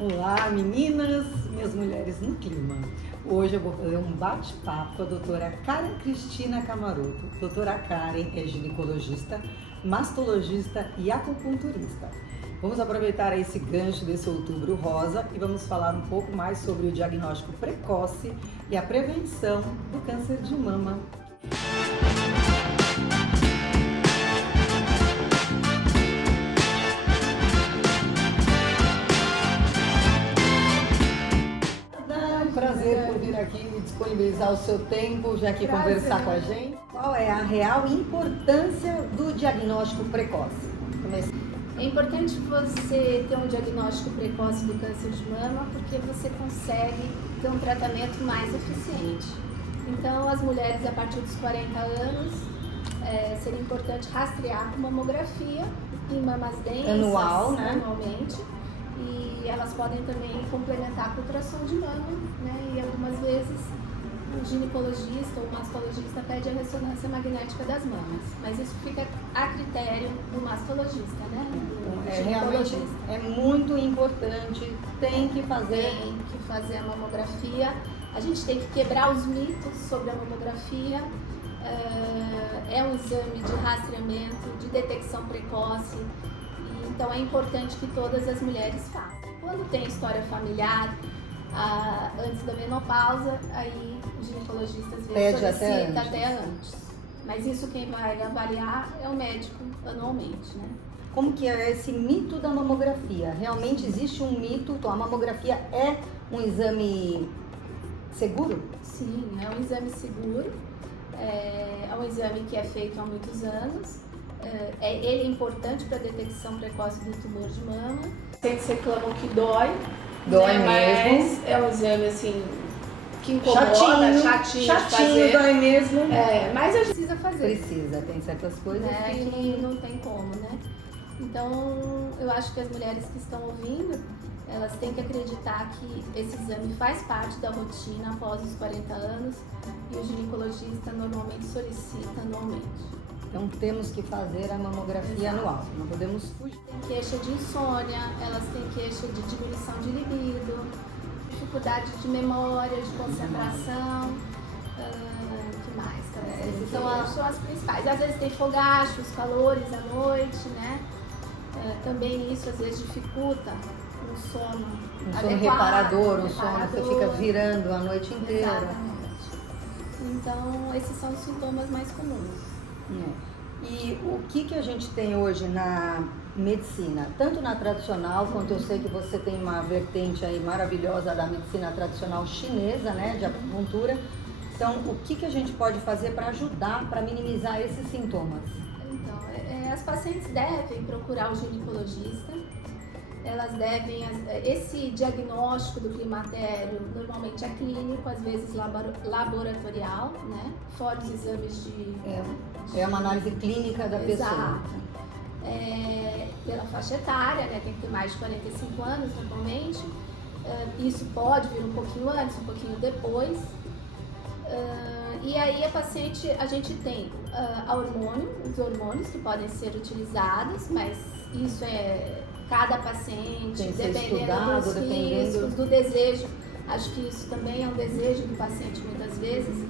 Olá, meninas, minhas mulheres no clima. Hoje eu vou fazer um bate-papo com a doutora Karen Cristina Camaroto. Doutora Karen é ginecologista, mastologista e acupunturista. Vamos aproveitar esse gancho desse outubro rosa e vamos falar um pouco mais sobre o diagnóstico precoce e a prevenção do câncer de mama. Prazer por vir aqui e disponibilizar o seu tempo, já que conversar com a gente. Qual é a real importância do diagnóstico precoce? É importante você ter um diagnóstico precoce do câncer de mama porque você consegue ter um tratamento mais eficiente. Então, as mulheres a partir dos 40 anos, seria importante rastrear com mamografia em mamas densas, anualmente. E elas podem também complementar com ultrassom de mama, né? E algumas vezes o ginecologista ou o mastologista pede a ressonância magnética das mamas, mas isso fica a critério do mastologista, né? Realmente é muito importante, tem que fazer a mamografia. A gente tem que quebrar os mitos sobre a mamografia. É um exame de rastreamento, de detecção precoce. Então é importante que todas as mulheres façam. Quando tem história familiar, antes da menopausa, aí o ginecologista às vezes solicita até antes. Mas isso quem vai avaliar é o médico anualmente, né? Como que é esse mito da mamografia? Realmente existe um mito? Então, a mamografia é um exame seguro? Sim, é um exame seguro. É um exame que é feito há muitos anos. Ele é importante para a detecção precoce do tumor de mama. Sempre reclamam que dói. Dói né? mesmo. Mas é um exame assim que incomoda, chatinho de fazer. Dói mesmo. Mas a gente precisa fazer. Precisa, tem certas coisas que não tem como, né? Então, eu acho que as mulheres que estão ouvindo, elas têm que acreditar que esse exame faz parte da rotina após os 40 anos e o ginecologista normalmente solicita anualmente. Então temos que fazer a mamografia anual, não podemos fugir. Tem queixa de insônia, elas têm queixa de diminuição de libido, dificuldade de memória, de concentração, que mais? Essas são as principais. Às vezes tem fogachos, calores à noite, né? Também isso às vezes dificulta um sono reparador, um sono que você fica virando a noite inteira. Exatamente. Então esses são os sintomas mais comuns. E o que a gente tem hoje na medicina, tanto na tradicional, quanto eu sei que você tem uma vertente aí maravilhosa da medicina tradicional chinesa, né, de acupuntura. Então, o que a gente pode fazer para ajudar, para minimizar esses sintomas? Então, as pacientes devem procurar o ginecologista. Elas devem, esse diagnóstico do climatério normalmente é clínico, às vezes laboratorial, né? Fora os exames de... É uma análise clínica da pessoa. Exato. Pela faixa etária, né? Tem que ter mais de 45 anos normalmente. Isso pode vir um pouquinho antes, um pouquinho depois. E aí a gente tem os hormônios que podem ser utilizados, mas isso cada paciente, dependendo dos riscos, do desejo. Acho que isso também é um desejo do paciente muitas vezes.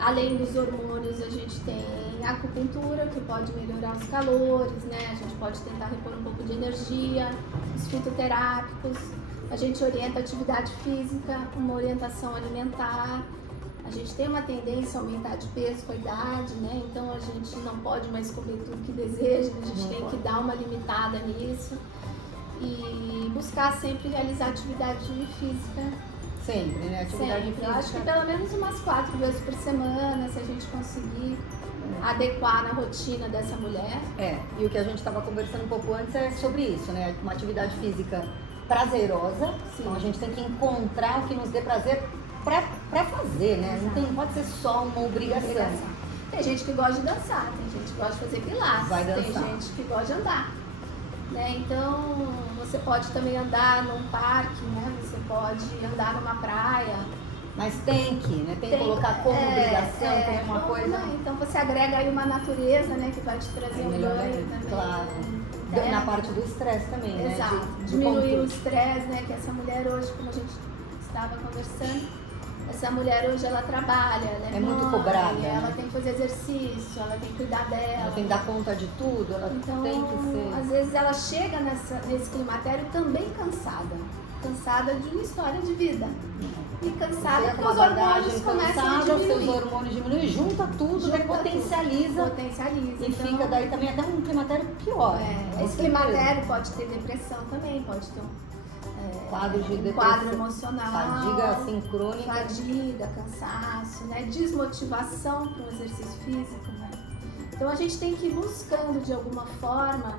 Além dos hormônios, a gente tem acupuntura, que pode melhorar os calores, né? A gente pode tentar repor um pouco de energia, os fitoterápicos. A gente orienta a atividade física, uma orientação alimentar. A gente tem uma tendência a aumentar de peso com a idade, né? Então a gente não pode mais comer tudo que deseja, a gente tem que dar uma limitada nisso e buscar sempre realizar atividade física. Sempre, né? Atividade física. Eu acho que pelo menos umas 4 vezes por semana, se a gente conseguir adequar na rotina dessa mulher. E o que a gente estava conversando um pouco antes é sobre isso, né? Uma atividade física prazerosa. Sim. Então a gente tem que encontrar o que nos dê prazer pra fazer, né? Não pode ser só uma obrigação. Tem gente que gosta de dançar, tem gente que gosta de fazer pilates, tem gente que gosta de andar. Né? Então, você pode também andar num parque, né? Você pode andar numa praia. Mas tem que colocar como obrigação, como uma coisa. Então você agrega aí uma natureza, né? Que vai te trazer um ganho também. Claro. interna. Na parte do estresse também, né? Exato. Diminuir o estresse, né? Que essa mulher hoje, como a gente estava conversando, essa mulher hoje ela trabalha, ela é mãe, muito cobrada, ela né? tem que fazer exercício, ela tem que cuidar dela. Ela tem que dar conta de tudo, ela então, tem que ser... às vezes ela chega nesse climatério também cansada de uma história de vida. E cansada porque os hormônios começam a diminuir. Seus hormônios diminuem, junta tudo, daí potencializa. Potencializa. E então, fica daí também até um climatério pior. Esse climatério pode ter depressão também, pode ter quadro de depressão, quadro emocional, fadiga sincrônica, fadiga, cansaço, né? Desmotivação para um exercício físico, né? Então a gente tem que ir buscando de alguma forma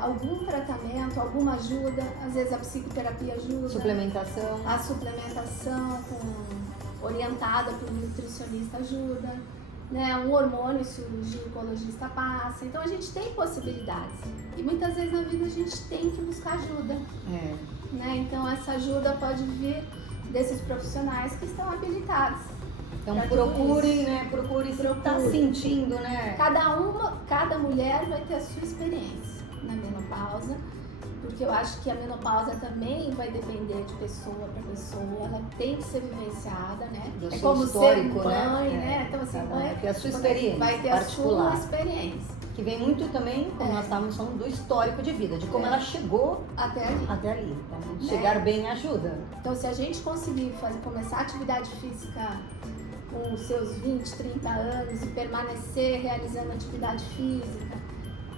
algum tratamento, alguma ajuda, às vezes a psicoterapia ajuda, a suplementação orientada por um nutricionista ajuda, né? Um hormônio, se o ginecologista passa. Então a gente tem possibilidades e muitas vezes na vida a gente tem que buscar ajuda, né? Então essa ajuda pode vir desses profissionais que estão habilitados. Então procure se está sentindo, né? Cada mulher vai ter a sua experiência na menopausa, porque eu acho que a menopausa também vai depender de pessoa para pessoa, ela tem que ser vivenciada, né? Do é como histórico, ser mãe, né? Então assim, vai ter a sua experiência, vai ter particular. a sua experiência. Que vem muito também, como nós estávamos falando, do histórico de vida, de como ela chegou até ali. Então, chegar bem ajuda. Então, se a gente conseguir começar a atividade física com os seus 20, 30 anos e permanecer realizando atividade física,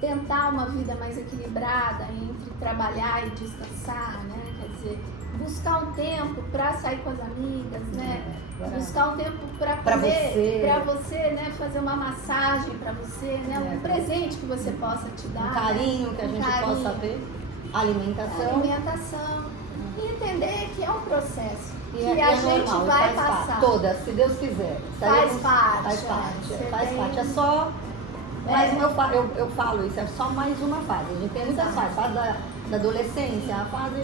tentar uma vida mais equilibrada entre trabalhar e descansar, né? Quer dizer, buscar um tempo para sair com as amigas, né? Buscar um tempo para comer, para você, né? Fazer uma massagem para você, né? Um presente que você possa te dar. Um carinho, né? Que a gente possa ter. Alimentação. E entender que é um processo. E que a gente normal, vai passar. Todas, se Deus quiser. Faz parte. Faz parte. É só... Mas eu falo isso, é só mais uma fase. A gente tem muitas fases. Fase da adolescência, a fase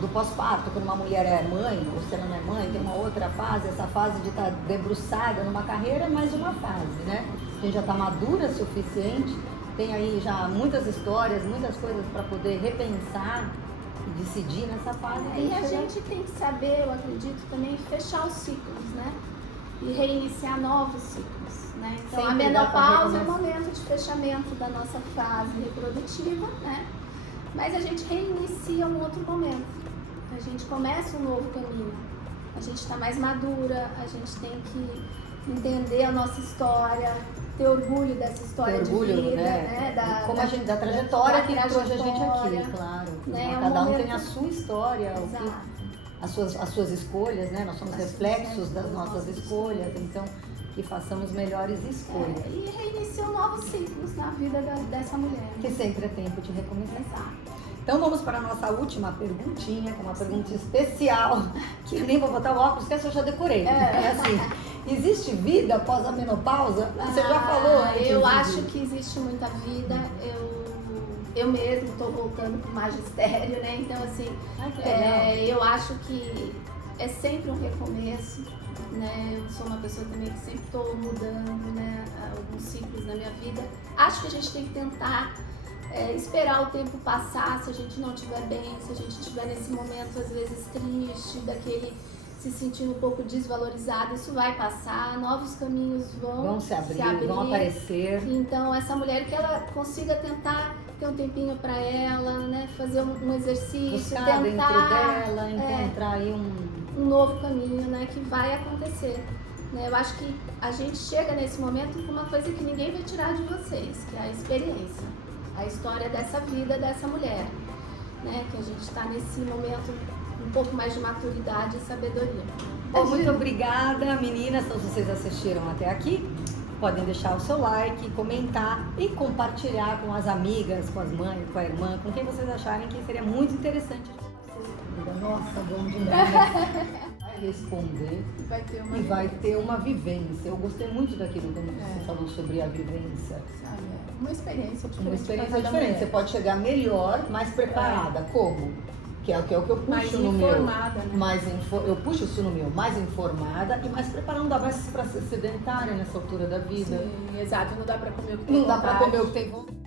do pós-parto, quando uma mulher é mãe, ou se ela não é mãe, tem uma outra fase, essa fase de estar debruçada numa carreira, é mais uma fase, né? A gente já está madura o suficiente, tem aí já muitas histórias, muitas coisas para poder repensar e decidir nessa fase. E a gente tem que saber, eu acredito, também fechar os ciclos, né? E reiniciar novos ciclos, né? Então a menopausa é o momento de fechamento da nossa fase reprodutiva, né? Mas a gente reinicia um outro momento. A gente começa um novo caminho. A gente está mais madura, a gente tem que entender a nossa história, ter orgulho dessa história de vida, né? Da trajetória que trouxe a gente aqui, claro. Né? Cada um tem a sua história, as suas escolhas, né? Nós somos reflexos das nossas escolhas, então que façamos melhores escolhas. E reiniciam novos ciclos na vida dessa mulher. Que sempre é tempo de recomeçar. Exato. Então vamos para a nossa última perguntinha, que é uma pergunta especial, que eu nem vou botar o óculos, que essa eu já decorei. É assim, existe vida após a menopausa? Você já falou antes. Eu acho que existe muita vida. Eu mesmo estou voltando para o magistério, né? Então, assim, eu acho que é sempre um recomeço, né? Eu sou uma pessoa também que sempre estou mudando, né? Alguns ciclos na minha vida. Acho que a gente tem que tentar esperar o tempo passar, se a gente não estiver bem, se a gente estiver nesse momento, às vezes, triste, daquele se sentindo um pouco desvalorizado, isso vai passar, novos caminhos vão se abrir, vão aparecer. Então, essa mulher que ela consiga tentar ter um tempinho para ela, né, fazer um exercício, buscar dentro dela, encontrar aí um novo caminho, né, que vai acontecer. Né? Eu acho que a gente chega nesse momento com uma coisa que ninguém vai tirar de vocês, que é a experiência, a história dessa vida dessa mulher, né, que a gente está nesse momento um pouco mais de maturidade e sabedoria. Bom, muito obrigada, meninas. Então, se vocês assistiram até aqui, podem deixar o seu like, comentar e compartilhar com as amigas, com as mães, com a irmã, com quem vocês acharem que seria muito interessante. Nossa, bom demais. Vai responder e vai ter uma vivência. Eu gostei muito daquilo que você falou sobre a vivência. Uma experiência diferente. Uma experiência diferente. Você pode chegar melhor, mais preparada. Como? Que é o que eu puxo mais no informada, meu. Né? Eu puxo isso no meu, mais informada e mais preparada. Não dá mais para ser sedentária nessa altura da vida. Sim, exato. Não dá para comer o que tem vontade. Não dá para comer o que tem vontade.